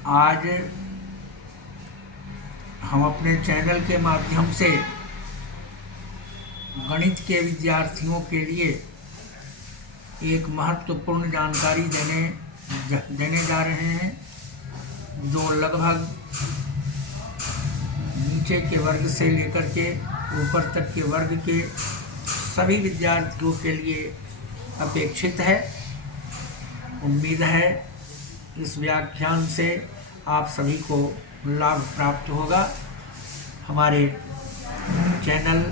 आज हम अपने चैनल के माध्यम से गणित के विद्यार्थियों के लिए एक महत्वपूर्ण जानकारी देने जा रहे हैं, जो लगभग नीचे के वर्ग से लेकर के ऊपर तक के वर्ग के सभी विद्यार्थियों के लिए अपेक्षित है। उम्मीद है इस व्याख्यान से आप सभी को लाभ प्राप्त होगा। हमारे चैनल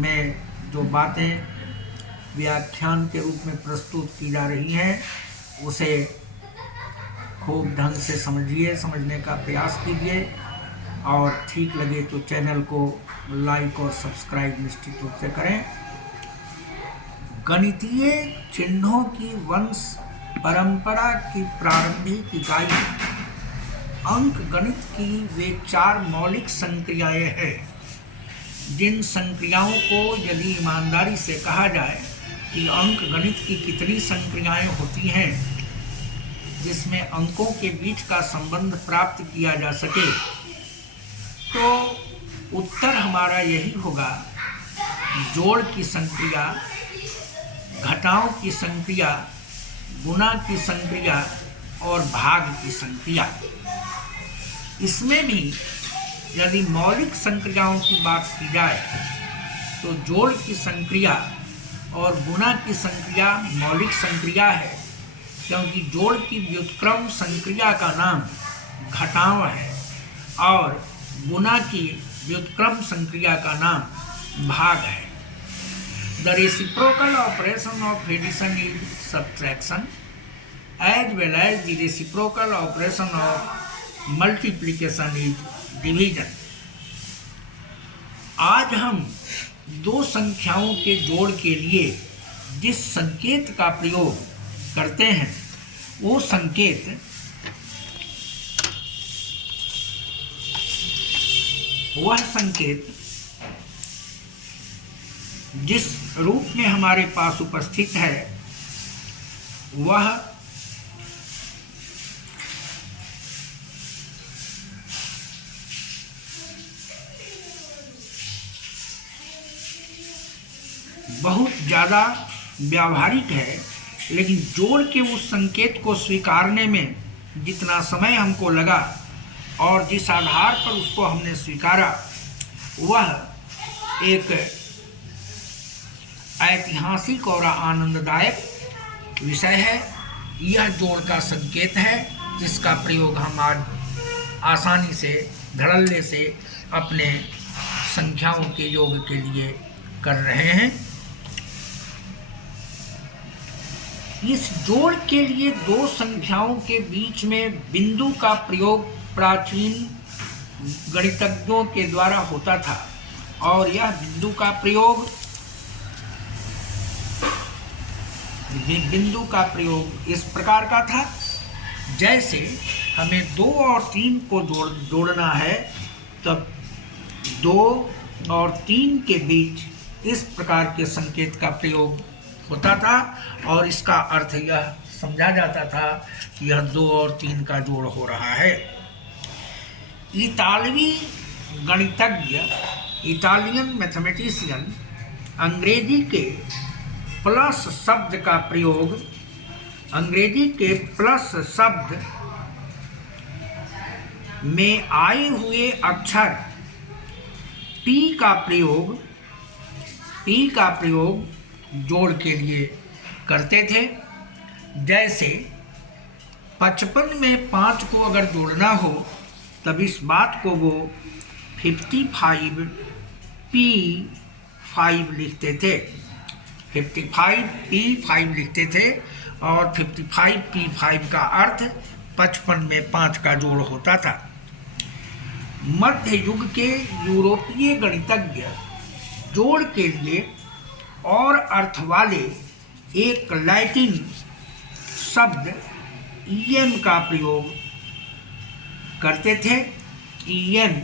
में जो बातें व्याख्यान के रूप में प्रस्तुत की जा रही हैं उसे खूब ढंग से समझिए, समझने का प्रयास कीजिए और ठीक लगे तो चैनल को लाइक और सब्सक्राइब निश्चित रूप से करें। गणितीय चिन्हों की वंश परंपरा की प्रारंभिक इकाई अंक गणित की वे 4 मौलिक संक्रियाएं हैं, जिन संक्रियाओं को यदि ईमानदारी से कहा जाए कि अंक गणित की कितनी संक्रियाएं होती हैं जिसमें अंकों के बीच का संबंध प्राप्त किया जा सके, तो उत्तर हमारा यही होगा। जोड़ की संक्रिया, घटाव की संक्रिया, गुणा की संक्रिया और भाग की संक्रिया। इसमें भी यदि मौलिक संक्रियाओं की बात की जाए तो जोड़ की संक्रिया और गुणा की संक्रिया मौलिक संक्रिया है, क्योंकि जोड़ की व्युत्क्रम संक्रिया का नाम घटाव है और गुणा की व्युत्क्रम संक्रिया का नाम भाग है। The reciprocal operation of addition is subtraction, as well as the reciprocal operation of multiplication is division. आज हम दो संख्याओं के जोड़ के लिए जिस संकेत का प्रयोग करते हैं वो संकेत जिस रूप में हमारे पास उपस्थित है वह बहुत ज़्यादा व्यावहारिक है, लेकिन जोड़ के उस संकेत को स्वीकारने में जितना समय हमको लगा और जिस आधार पर उसको हमने स्वीकारा वह एक ऐतिहासिक और आनंददायक विषय है। यह जोड़ का संकेत है जिसका प्रयोग हम आज आसानी से धड़ल्ले से अपने संख्याओं के योग के लिए कर रहे हैं। इस जोड़ के लिए दो संख्याओं के बीच में बिंदु का प्रयोग प्राचीन गणितज्ञों के द्वारा होता था और यह बिंदु का प्रयोग इस प्रकार का था, जैसे हमें 2 और 3 को जोड़ना है तब 2 और 3 के बीच इस प्रकार के संकेत का प्रयोग होता था और इसका अर्थ यह समझा जाता था कि यह 2 और 3 का जोड़ हो रहा है। इतालवी गणितज्ञ, इटालियन मैथमेटिशियन अंग्रेजी के प्लस शब्द में आए हुए अक्षर P का प्रयोग जोड़ के लिए करते थे। जैसे 55 में 5 को अगर जोड़ना हो तब इस बात को वो 55P5 लिखते थे, 55P5 लिखते थे और 55P5 का अर्थ 55 में 5 का जोड़ होता था। मध्य युग के यूरोपीय गणितज्ञ जोड़ के लिए और अर्थ वाले एक लैटिन शब्द en का प्रयोग करते थे। en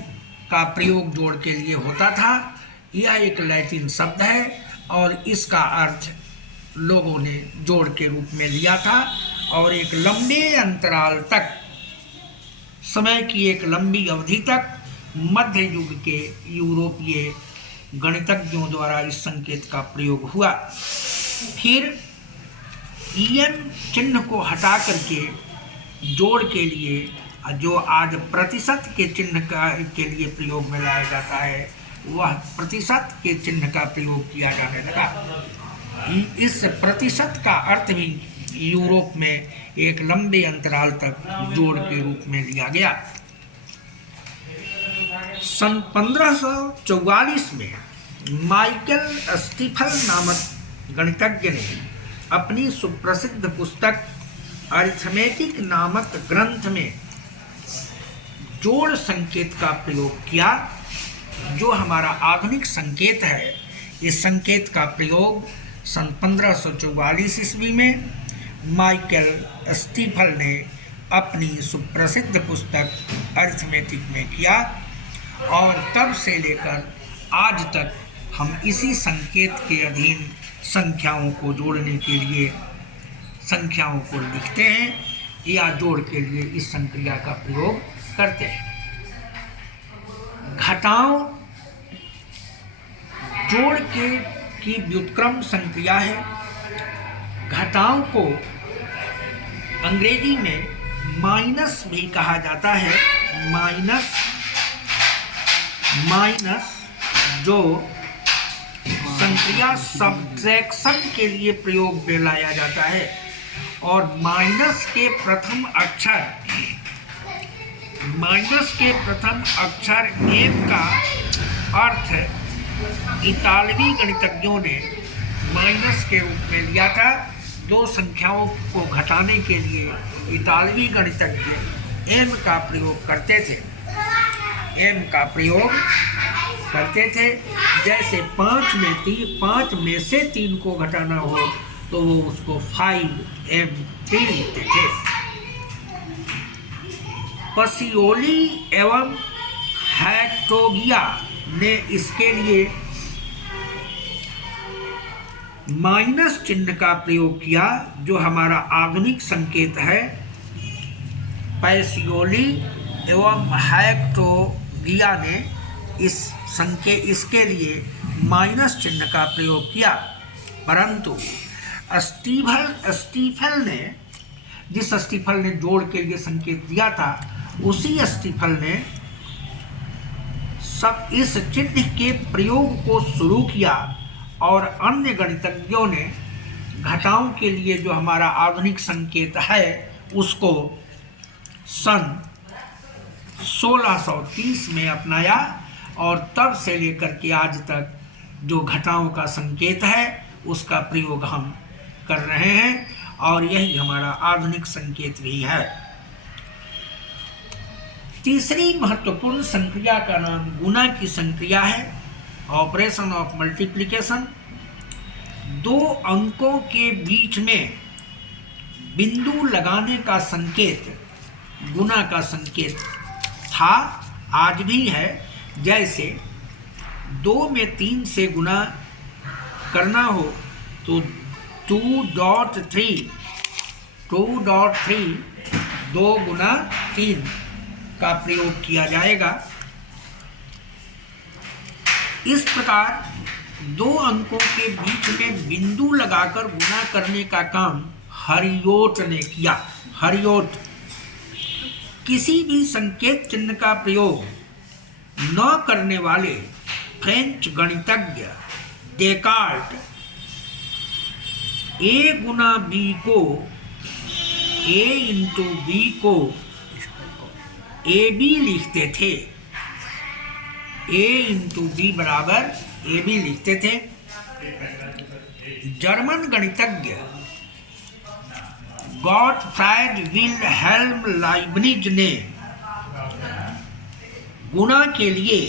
का प्रयोग जोड़ के लिए होता था। यह एक लैटिन शब्द है और इसका अर्थ लोगों ने जोड़ के रूप में लिया था और एक लंबे अंतराल तक समय की एक लंबी अवधि तक मध्य युग के यूरोपीय गणितज्ञों द्वारा इस संकेत का प्रयोग हुआ। फिर EN चिन्ह को हटा करके जोड़ के लिए जो आज प्रतिशत के चिन्ह के लिए प्रयोग में लाया जाता है, वह प्रतिशत के चिन्ह का प्रयोग किया जाने लगा। इस प्रतिशत का अर्थ भी यूरोप में एक लंबे अंतराल तक जोड़ के रूप में लिया गया। सन 1544 में माइकल स्टीफल नामक गणितज्ञ ने अपनी सुप्रसिद्ध पुस्तक अरिथमेटिक नामक ग्रंथ में जोड़ संकेत का प्रयोग किया। जो हमारा आधुनिक संकेत है, इस संकेत का प्रयोग सन 1544 ईस्वी में माइकल स्टीफल ने अपनी सुप्रसिद्ध पुस्तक अरिथमेटिक में किया और तब से लेकर आज तक हम इसी संकेत के अधीन संख्याओं को जोड़ने के लिए संख्याओं को लिखते हैं या जोड़ के लिए इस संक्रिया का प्रयोग करते हैं। घटाओं जोड़ की व्युत्क्रम संक्रिया है। घटाओं को अंग्रेजी में माइनस भी कहा जाता है। माइनस जो संक्रिया सब्ट्रैक्शन के लिए प्रयोग में लाया जाता है और माइनस के प्रथम अक्षर M का अर्थ इतालवी गणितज्ञों ने माइनस के रूप में लिया था। दो संख्याओं को घटाने के लिए इतालवी गणितज्ञ M का प्रयोग करते थे। जैसे 5 में से 3 को घटाना हो तो वो उसको 5m3 लिखते थे। पसियोली एवं हैक्टोगिया ने इसके लिए माइनस चिन्ह का प्रयोग किया, जो हमारा आधुनिक संकेत है। पैसियोली एवं हैक्टोगिया ने इसके लिए माइनस चिन्ह का प्रयोग किया, परंतु स्टीफल ने जिस स्टीफल ने जोड़ के लिए संकेत दिया था, उसी स्टीफल ने सब इस चिन्ह के प्रयोग को शुरू किया और अन्य गणितज्ञों ने घटाओं के लिए जो हमारा आधुनिक संकेत है उसको सन 1630 में अपनाया और तब से लेकर के आज तक जो घटाओं का संकेत है उसका प्रयोग हम कर रहे हैं और यही हमारा आधुनिक संकेत भी है। तीसरी महत्वपूर्ण संक्रिया का नाम गुणा की संक्रिया है, ऑपरेशन ऑफ मल्टीप्लिकेशन। दो अंकों के बीच में बिंदु लगाने का संकेत गुणा का संकेत था, आज भी है। जैसे 2 में 3 से गुणा करना हो तो 2.3 2 गुना 3 का प्रयोग किया जाएगा। इस प्रकार दो अंकों के बीच में बिंदु लगाकर गुणा करने का काम हरियोट ने किया। हरियोट किसी भी संकेत चिन्ह का प्रयोग न करने वाले फ्रेंच गणितज्ञ डेकार्ट A गुना B को A इंटू B को AB लिखते थे। A इंटू B बराबर AB लिखते थे। जर्मन गणितज्ञ गॉटफ्राइड विल्हेल्म लाइबनिज ने गुणा के लिए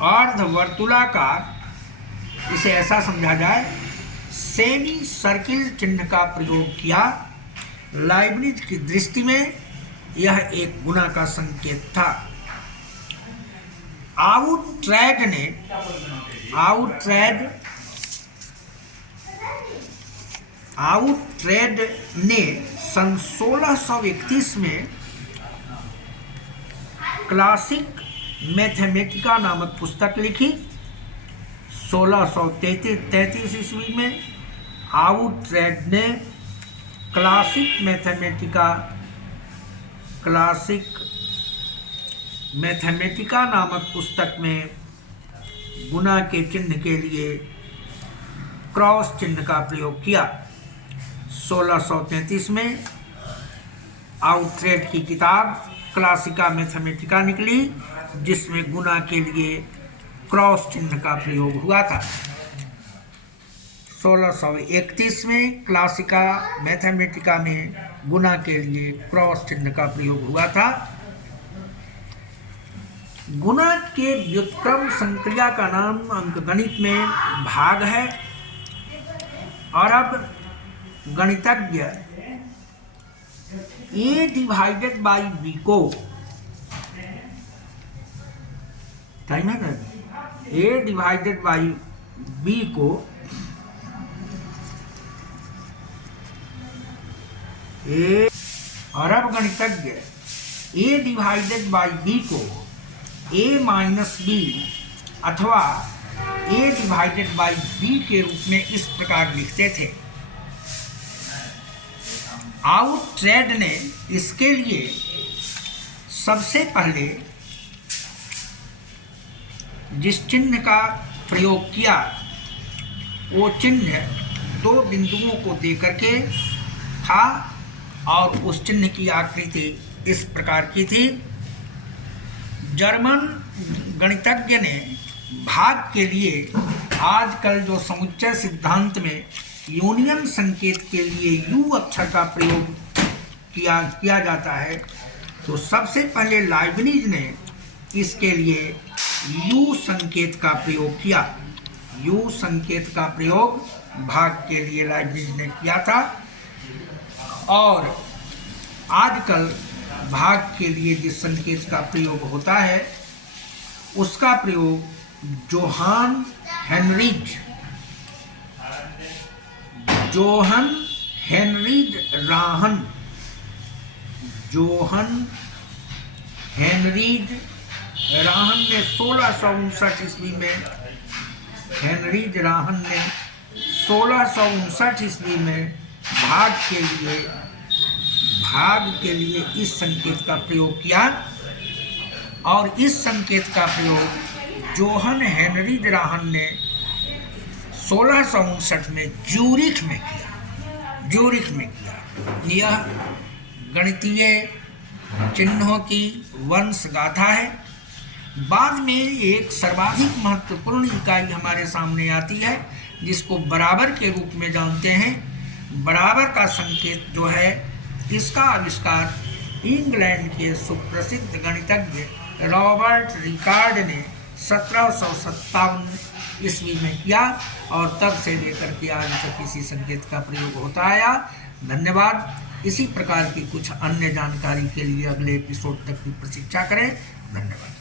अर्धवर्तुलाकार इसे ऐसा समझा जाए सेमी सर्किल चिन्ह का प्रयोग किया। लाइबनिज की दृष्टि में यह एक गुणा का संकेत था। आउट्रेड ने सन 1631 में क्लासिक मैथमेटिका नामक पुस्तक लिखी। 1633 ईस्वी में आउट्रेड ने क्लासिक मैथमेटिका नामक पुस्तक में गुना के चिन्ह के लिए क्रॉस चिन्ह का प्रयोग किया। 1633 में आउट्रेड की किताब क्लासिका मैथमेटिका निकली, जिसमें गुना के लिए क्रॉस चिन्ह का प्रयोग हुआ था। 1631 में क्लासिका मैथमेटिका में गुना के लिए क्रॉस चिन्ह का प्रयोग हुआ था। गुना के व्युत्क्रम संक्रिया का नाम अंकगणित में भाग है। अरब गणितज्ञ A/B को टाइम है ना, A/B को अरब गणितज्ञ A/B को A-B अथवा A/B के रूप में इस प्रकार लिखते थे। आउट्रेड ने इसके लिए सबसे पहले जिस चिन्ह का प्रयोग किया वो चिन्ह दो बिंदुओं को देकर के था और उस चिन्ह की आकृति इस प्रकार की थी। जर्मन गणितज्ञ ने भाग के लिए आजकल जो समुच्चय सिद्धांत में यूनियन संकेत के लिए यू अक्षर का प्रयोग किया जाता है, तो सबसे पहले लाइबनिज ने इसके लिए यू संकेत का प्रयोग किया। यू संकेत का प्रयोग भाग के लिए लाइबनिज ने किया था और आजकल भाग के लिए जिस संकेत का प्रयोग होता है उसका प्रयोग जोहान हेनरीज राहन ने 1659 ईस्वी में हेनरीज राहन ने 1659 ईस्वी में भाग के लिए इस संकेत का प्रयोग किया और इस संकेत का प्रयोग जोहन हेनरीज राहन ने 1659 में ज्यूरिख में किया। यह गणितीय चिन्हों की वंश गाथा है। बाद में एक सर्वाधिक महत्वपूर्ण इकाई हमारे सामने आती है जिसको बराबर के रूप में जानते हैं। बराबर का संकेत जो है इसका आविष्कार इंग्लैंड के सुप्रसिद्ध गणितज्ञ रॉबर्ट रिकार्ड ने 1757 ईस्वी में किया और तब से लेकर के आज तक इसी संकेत का प्रयोग होता आया। धन्यवाद। इसी प्रकार की कुछ अन्य जानकारी के लिए अगले एपिसोड तक की प्रतीक्षा करें। धन्यवाद।